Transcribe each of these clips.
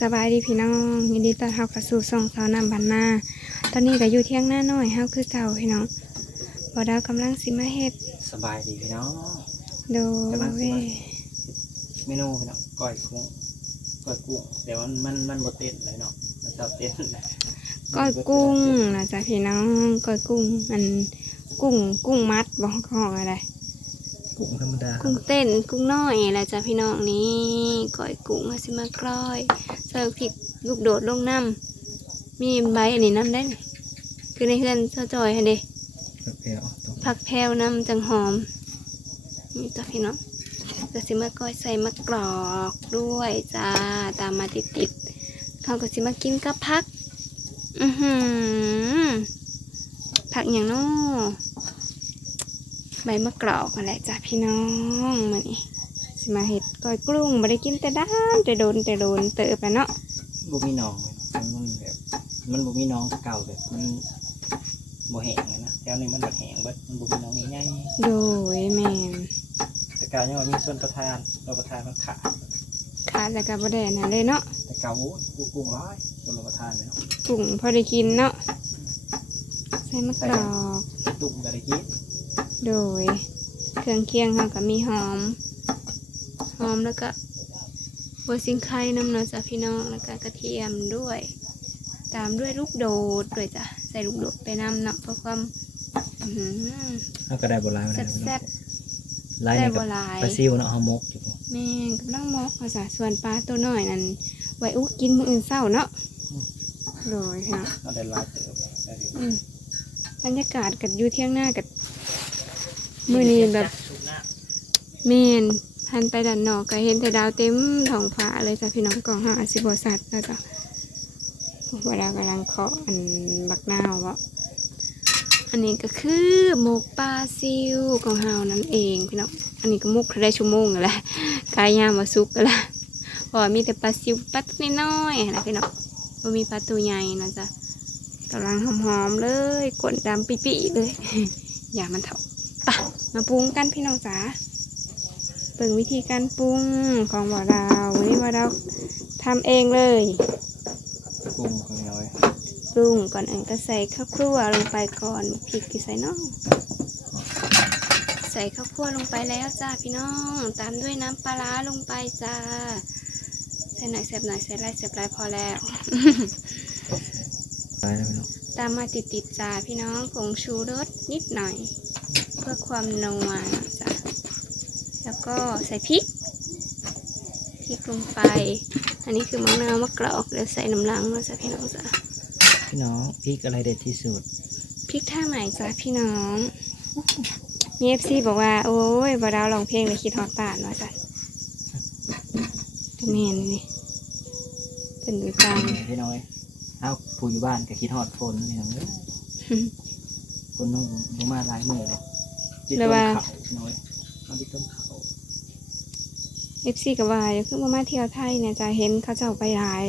สบายดีพี่น้องยินดีต้อนรับเข้าสู่ช่องสาวนำบันนาตอนนี้ก็อยู่เที่ยงหน้าน้อยเฮาคือเก่าพี่น้องบอดาวกำลังสิมาเฮ็ดสบายดีพี่น้องโดกำลังสิยมาเมนูพี่น้องก้อยกุ้งก้อยกุ้งแต่ว่ามันมันบดเต้นเลยเนาะมันชอบเต้นนะก้อยกุ้งนะจ๊ะพี่น้องก้อยกุ้งอันกุ้งกุ้งมัดบอกของอะไร กุ้งธรรมดากุ้งเต้นกุ้งน้อยอะไรจ้ะพี่น้องนี่ก้อยกุ้งมาสิมากร้อยใส่พริกลูกโดดลงน้ำมีใบอันนี้น้ำได้คือในเฮือนเจ้าจอยให้เด้ผักแพรวน้ำจังหอมนี่จ้ะพี่น้องก็สิมาก้อยใส่มะกรอกด้วยจ้าตามมาติดติดเขาก็สิมากินกับผัก อือหือผักอย่างน้อ ใบมะกรอกนั่นแหละจ้ะพี่น้องมานี่สิมาเห็ดก้อยกรุ้งไม่ได้กินแต่ด้านแต่โดนแต่โดนเติบแล้วเนาะบุมีหน้องเลยเนาะมันแบบมันบุมีหน้องเก่าแบบมันบ่แห้งอะนะแถวนี้มันบ่แห้งเบิดมันบุมีหน้องง่ายโดยแมนๆแต่เก่ายังว่ามีส่วนประทานเราประทานมันขาดขาดแล้วก็บ่ได้นั่นเลยเนาะแต่เก่าโอ้ยกุ้งกุ้งร้ายส่วนเราประทานเลยเนาะกุ้งพอได้กินเนาะใส่มะกรอกตุ่มก็ได้กิน โดยเครื่องเคียงเขาก็มีหอม หอมแล้วก็หัวซิงไข่น้ำเนาะจ้ะพี่น้องแล้วก็กระเทียมด้วย ตามด้วยลูกโดดด้วยจ้ะใส่ลูกโดดไปน้ำเนาะเพื่อความอื้อหือเราก็ได้โบราณแซ่บลายได้นี่บกับหลาย ปลาซิวเนาะเฮามกอยู่แม่งกำลังมอกภาษาส่วนปลาตัวน้อยนั่นไว้อู้กินมื้ออื่นเศร้าเนาะโดยค่ะเราได้ลายเติมได้ดีอืมบรรยากาศกับอยู่เที่ยงหน้ากับ มือนี้แบบเมนพันไปดันนอกก็เห็นแต่ดาวเต็มท้องฟ้าเลยจ้ะพี่น้องกองห้าสิบสัตว์แล้วจ้ะเวลากำลังเคาะอันบักนาววะอันนี้ก็คือหมกปลาซิวของเฮานั่นเองพี่น้องอันนี้ก็มุกได้ชั่วโมงกันแหละกายยามมาซุกกันละเพราะว่ามีแต่ปลาซิวปลาตัวน้อยๆนะพี่น้องบ่มีปลาตัวใหญ่นะจ๊ะกำลังหอมๆเลยกดดำปิๆเลย อย่ามันเถอะไปะ มาปรุงกันพี่น้องจ๋าเปิ่งวิธีการปรุงของบ่อดาววันนี้บ่อดาวทำเองเลยกุ้งของเราไว้ปรุงก่อนอื่นก็ใส่ข้าวครั่วลงไปก่อนพริกที่ใส่น้องใส่ข้าวคั่วลงไปแล้วจ้าพี่น้อง ตามด้วยน้ำปลาร้าลงไปจ้าใส่หน่อยเสียบหน่อยใส่ไรเสียบไรพอแล้วลายแล้วพี่น้องตามมาติดติดๆจ้าพี่น้องผงชูรสนิดหน่อยเพื่อความนัวจ้ะแล้วก็ใส่พริกพริกลงไป อันนี้คือมะนาวมะกรอกเดี๋ยวใส่น้ำลังนะจ้ะพี่น้องจ้ะพี่น้องพริกอะไรเด็ดที่สุดพริกท่าใหม่จ้ะพี่น้องมีเอฟซีบอกว่า โอ้ยบอดาวลองเพลงเลยคิดฮอตป่านว่าจ้ะก็แม่นนี่เป็นดูฟังพี่น้องเอ้ยเอ้าผู้อยู่บ้านก็คิดฮอดฝนพี่น้องเอ้ยฝนมันบ่มาหลายมื้อเลย จิตต้นเขาพี่น้องเอ้ยมาที่ต้นเขาเอฟซีก็ว่าอย่าคือมามาเที่ยวไทยเนี่ยจะเห็นเขาเจ้าไปหลาย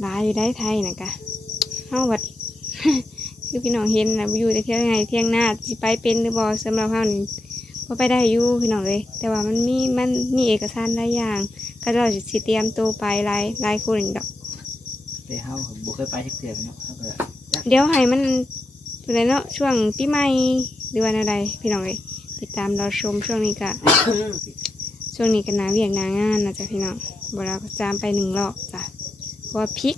หลายอยู่ได้ไทยนะกะเฮาบัดคือพี่น้องเห็นนะอยู่แต่เที่ยวไงเที่ยงหน้าสิไปเป็นหรือบ่สำหรับเฮานี่บ่ไปได้อยู่พี่น้องเลย แต่ว่ามันมีมันมีเอกสารหลายอย่างเขาเจ้าสิเตรียมตัวไปหลายหลายคนอีกดอกแต่เฮาบ่เคยไปจักเทื่อพี่น้องเฮาก็จักเดี๋ยวให้มันอะไรเนาะช่วงปีใหม่ หรือวันอะไรพี่น้องเลยติดตามเราชมช่วงนี้กะช่วงนี้ก็หนาเวียกหนางานนะจ๊ะพี่น้องบเราก็จามไปหนึ่งรอบจ้ะเพราะว่าพริก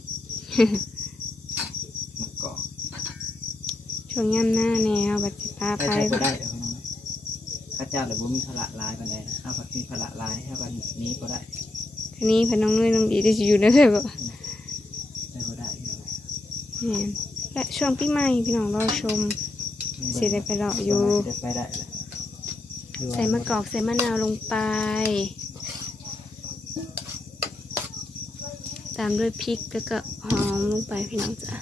มะกอกช่วงย่ำหน้าแนวบัดสิพาไปไปใช้บ่ได้เด้อพี่น้องเอ้ยข้าเจ้าเลยบ่มีภาระหลายปานใดนะเฮาก็มีภาระหลายเฮาก็หนี้บ่ได้ทีนี้พน้องนุ้ยน้องดีได้อยู่ได้เลยบ่ได้บ่ได้พี่น้องเอ้ยแม่นและช่วงปีใหม่พี่น้องรอชม สิได้ไปรออยู่สิได้ไปได้แหละหรือว่าใส่มะกอกใส่มะนาวลงไป ตามด้วยพริกแล้วก็หอมลงไปพี่น้องจ้ะ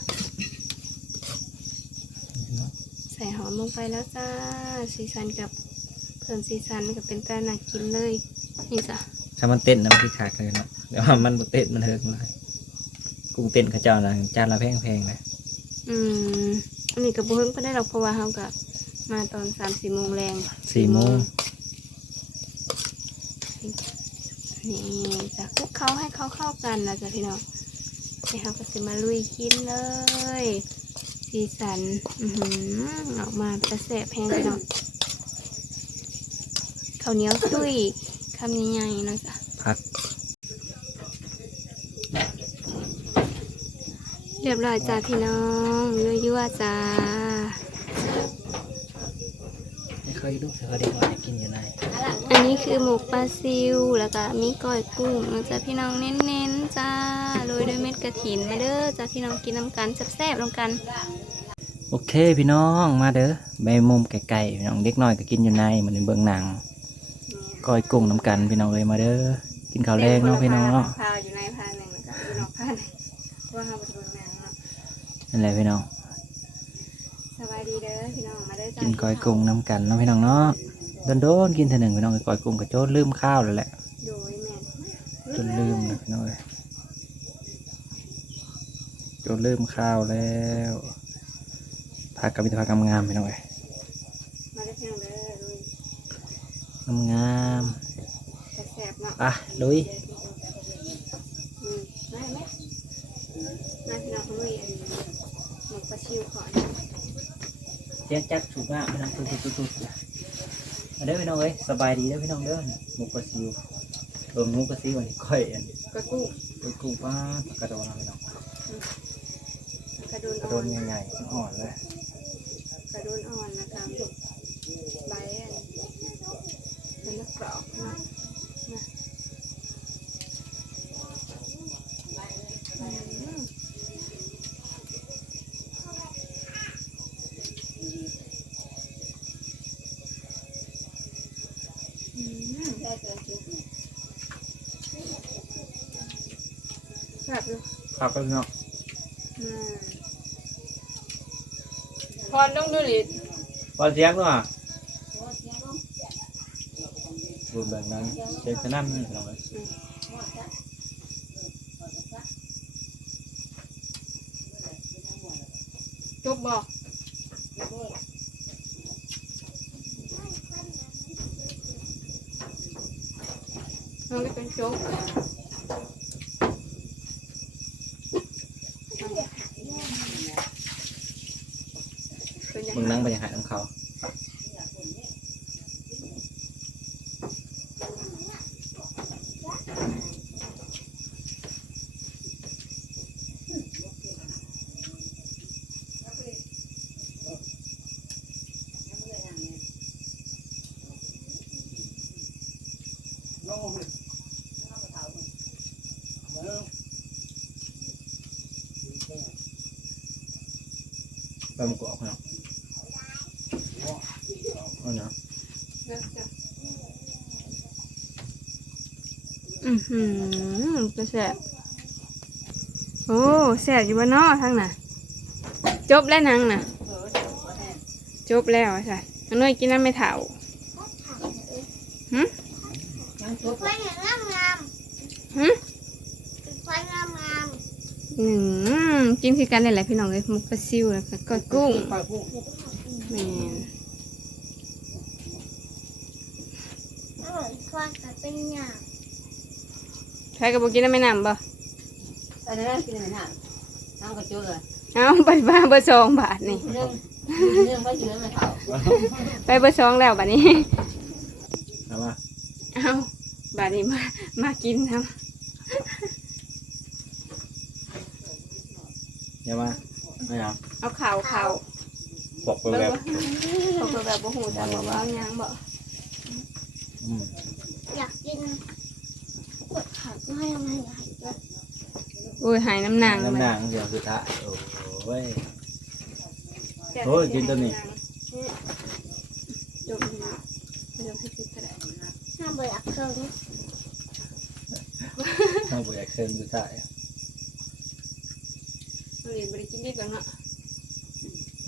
ใส่หอมลงไปแล้วจ้าสีสันกับเพิ่มสีสันก็เป็นตาหนักกินเลยนี่จ้ะถ้ามันเต้นนะมันคือขาดเลยเนาะแต่ว่ามันบ่เต้นมันเฮิงเลยกุ้งเต้นเขาเจ้านะจานละแพงๆนะอืม อันนี้กับบุเฮิงก็ได้หรอกเพราะว่าเขากับมาตอนสามสี่โมงแรงสี่โมงนนี่จะคลุกเคล้าให้เขาเข้ากันนะจ๊ะพี่น้องนี่เขาก็จะมาลุยกินเลยสีสันอือหือออกมาจะแสบแพงพี่น้องข้าวเหนียวตุ้ยคำใหญ่ๆเนาะจ๊ะพัก เรียบร้อยจ้าพี่น้องยั่วๆจ้าไม่เคยดูเธอได้ว่าจะกินอยู่ไหนอันนี้คือหมูปลาซิวแล้วก็มีก้อยกุ้งนะจ๊ะพี่น้องเน้นๆจ้าโรยด้วยเม็ดกระถินมาเด้อจ้าพี่น้องกินน้ำกันแซ่บๆลงกัน โอเคพี่น้องมาเด้อใบมุมไก่ๆพี่น้องเด็กน้อยก็กินอยู่ในเหมือนเบิ่งหนังก้อยกุ้งน้ำกันพี่น้องเลยมาเด้อกินข้าวแรงเนาะพี่น้องเนาะพาอยู่ในพาหนึ่งแล้วก็อยู่นอกพาหนึ่งว่าเราไปดูหนังเนาะนั่นแหละพี่น้องสบายดีเด้อพี่น้องมาเด้อจ้ากินก้อยกุ้งน้ำกันเนาะพี่น้องเนาะโดนๆกินเทีหนึ่งพี่น้องก้อยกุ้งกับโจ้ลืมข้าวแล้วแหละโดยแม่นจนลืมเลยพี่น้องเลยจนลืมข้าวแล้วผักกับวิตาผักงามๆพี่น้องเลยมาเด้อพี่น้องเด้อลุยงามแซ่บๆเนาะๆอะลุยอืมมาไหมมาพี่น้องลุย อันนี้หมูปลาซิวก่อนเจ๊จักถูกมากพี่น้องตุ๊ดตุ๊ดๆๆมาเด้อพี่น้องเอ้ยสบายดีเด้อพี่น้องเด้อหมูกระซิวเออหมูกระซิวอันนี้ก้อยอันนี้ก็กุ้งก้อยกุ้งป้าดกระโดดนะพี่น้องกระโดนกระโดอ่อดนใหญ่ๆอ่อนๆเลย ผักก็พี่น้องอืมพรต้องดูลิดพอเสียงด้วยรวมแบบนั้นเช็คจะนั่นพี่น้องเลยจบบอกน้องไม่เป็นโจ๊ก นั่งไปยังหาน้ำเขาไปมึงกรอกพี่น้อง เอาเนาะอือหือจะแสบโอ้แสบอยู่บ้านนอกทั้งน่ะ จบแล้วนังน่ะ จบแล้วใช่น้องน้อยกินน้ำไม่เถาหึไฟงามงามหึไฟงามงามอืมกินคือกันเลยแหละพี่น้องเลยหมุกกระซิวแล้วก็ก้อยกุ้งแม่น อร่อยควันกับเป็นหยาบใครก็บอกกินน้ำไม่น้ำบ่อันนั้นกินอะไรนะน้ำกระจุกเลยเอาไปบ้าเบอร์สองบาทนี่ เรื่องเรื่องไม่เชื่อไม่เท่าไปเบอร์สองแล้วบัดนี้เอามาเอาบัดนี้มา มากินครับเดี๋ยวมาไม่เอาเอาข่าวข่าวบอกไปเบิ่งแบบว่าเขาก็แบบบ่หูแต่บอกว่าเอาหยังบ่อืม อยากกินปวดขาก็ให้ทำไมอยากกินอุ้ยหายน้ำหนังน้ำหนังเดี๋ยวคือทะโอ้ย โอ้ยกินตัวนี้ จบแล้วเดี๋ยวให้ติดก็ได้ห้ามเบื่อเครื่องต้องไปเครื่องคือทะเราเรียนบริกินดีกว่าเนาะ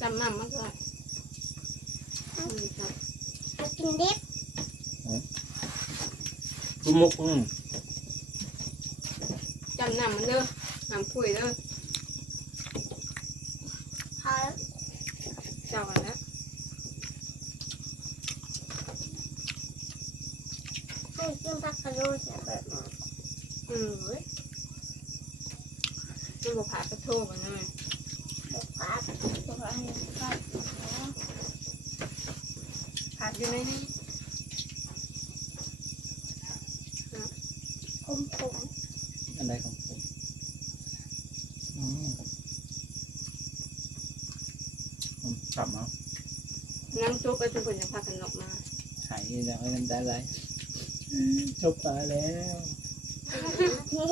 จำมั่มมากเลยอืมครับอยากกินดิบ กุมุกอืมจำน้ำมันเด้อน้ำผุยเด้อพอเจ้ากันแล้วให้กินผักกะรู้จะแบบนั้นอืมเว้ยมันบอกผ่าประโทกันเลยแบบครับแบบอะไรครับผ่าอยู่ในนี้ คมผม อั นใดของผมอืมอืมกลับมานั่งจุกไปจนคนยังพากันออกมาหายแล้วให้มันได้ไรจบตายแล้วอีเมื่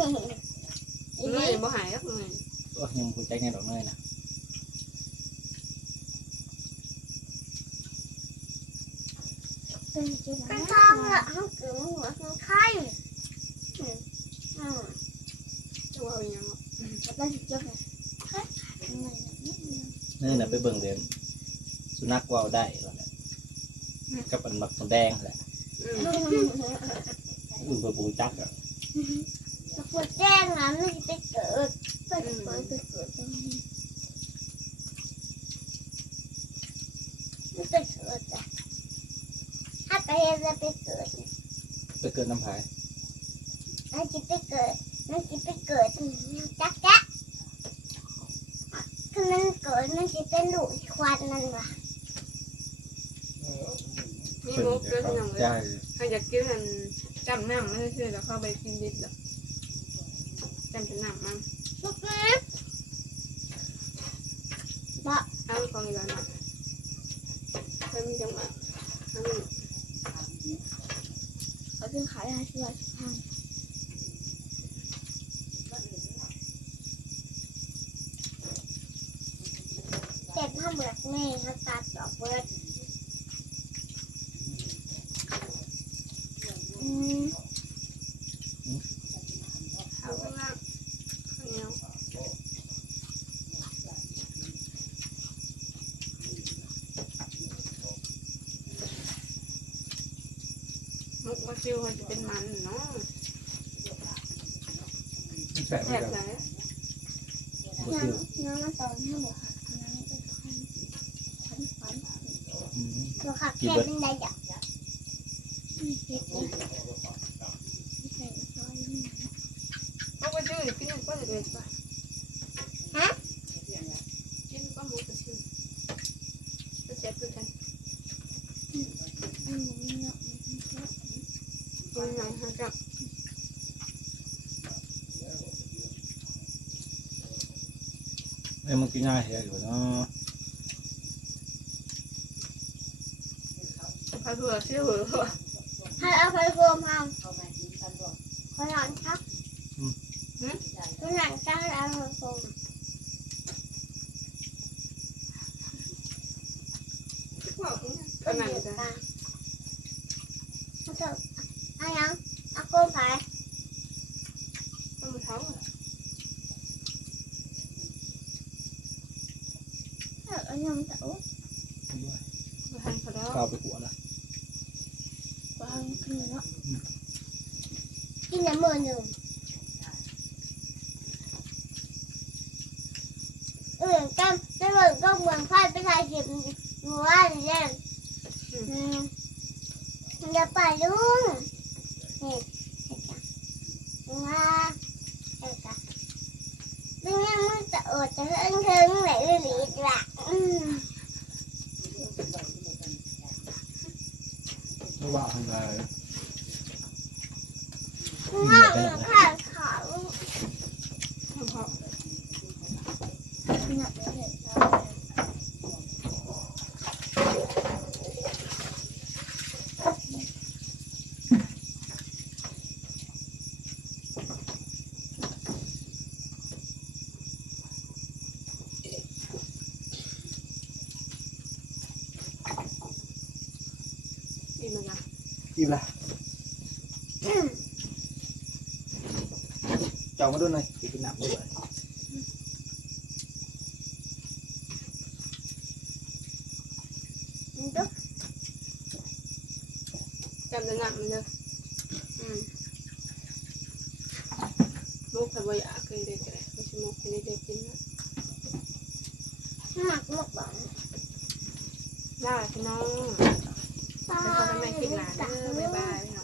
นี่อยบ่หายแล้วเมื่อยโอ้ยยังหัวใจไงดอกเนยนะก็ต้องละห้องกึ๋มหัวข้างไข่ อืมอืมจะว่าเป็นยังไงแล้วจะจบเลยไข่ทำไมเนี่ยเนยน่ะไปเบิ่งเดิมสุนัขว่าวได้แล้วแหละกับอันหมักคนแดงแหละอืมอื่นไปบูจักอะถ้าปวดแจ้งนะไม่ไปเกิดไปเกิดไปเกิดตรงนี้ไม่ไปเกิดอะถ้าไปเห็นจะไปเกิดไปเกินน้ำพายนั่นจะไปเกิด นั่นจะไปเกิดจักจักคือมันเกิดมันจะเป็นลูกควันนั่นวะมีมุกเกินยังเลยใช่ใครอยากกินมันจำน้ำไม่ใช่ชื่อแล้วเข้าไปกินดิบหรอกจำจะน้ำมันลูกนิดเอาของอีกแล้วนะเคยมีจังหวะเอาหนึ่งเขาจึงขายให้ช่วยทาง เจ็บห้าเบิกแม่เขาตัดดอกเบิดอืมเอาข้างล่างข้างเหนียวมุกมาซิวมันจะเป็นมันเนาะ แสบแสบใจบูน้ำน้ำมาตอนให้หมูค่ะน้ำเป็นควันควันควันอืมหมูค่ะแค่เป็นไรจ้ะอืมเจ็บเลยใส่ซอยนี่นะเอาไปดื้อกินก็จะเป็นไปฮะกินก็มุกระชิวจะเจ็บด้วยกันอืมหมูเนาะมันเจ็บตัวใหญ่ฮะจับเอ้ยมันกินง่ายแท้อยู่เนาะพาเบื่อเชี่ยวเหรอให้เอาไปรวมเอาขอหลานครับขอหนครับให้เอาไปรวมบอกขก็นาดเดือดจะตาเอ em ăn cái nhai thì của nó phải vừa xíu vừa hay ăn phải gom chắc có lạnh chắc là ăn phải gom Hãy subscribe cho không bỏ lỡ những นน้ำมือหนึ่งเออก็ไม่เหมือนก็เหมือนพ่อไปถ่ายคลิปหนูว่าเนี่ยอืมอย่าไปลุงนี่เห็นจ้ะว่าเห็นจ้ะดึงยังมือจะอดจะเอิ้งเทิงไหนหรือหลีกละอืมไม่ว่าทำไงง่ายเลยค่ะเขา เพราะ หนักเลยดีเหมือ นกันอิ่มละจองมาด้วยหน่อยกินน้ำด้วยมันก็จำจะหนักมันเลยอืมมุกแต่ว่าอยากเคยเด็กเลยไม่ใช่มุกให้เด็กกินนะหนักมากบ้างได้พี่น้องตาแล้วก็ยไม่คิดหนาเด้อบ๊ายบายพี่น้อง